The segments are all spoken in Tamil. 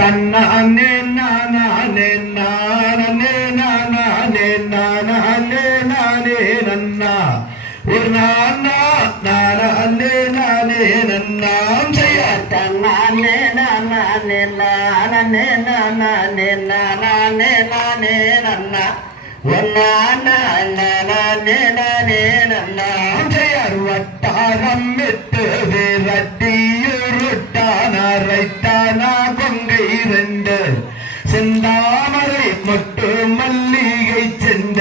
தன்னானே நானே நானே நானே நானே நானே நன்னா ஒரு நானா நானே நானே நன்னாம் செய்ய தன்னானே நானே நானே நானே நானே நானே நன்னா ஒன்னானா நானே நானே நன்னாம் செய்ய வட்டாரம் விட்டு விரட்டியுருட்டான ரைத்தானா கொங்கை ரெண்டு செந்தாமரை மொட்டு மல்லிகை சென்ற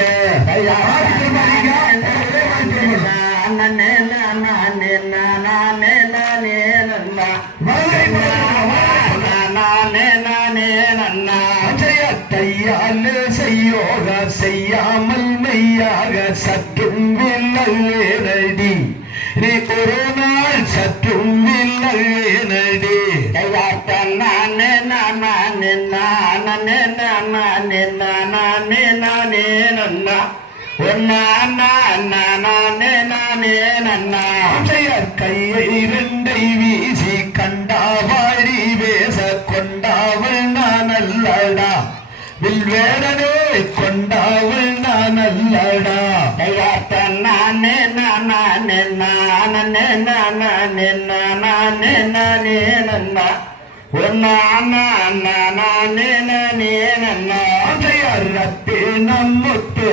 கையால் செய்யோக செய்யாமல் மெய்யாக சற்றும் வில்லடி நீ ஒரு நாள் சற்றும் வில்லடி நானே நானே நானே நானே நானே நானே நன்னா ஒன்னானே நானே நன்னா கையை இரண்டை வீசி கண்டாவாழி பேச கொண்டாவள் நான் அல்லடா வில்வேடனே கொண்டாவள் நான் அல்லடா நானே நானே நானே நானே நானே நானே நன்னா ஒன்னானே நானே நானே நன்னா ரத்தே நம்முத்து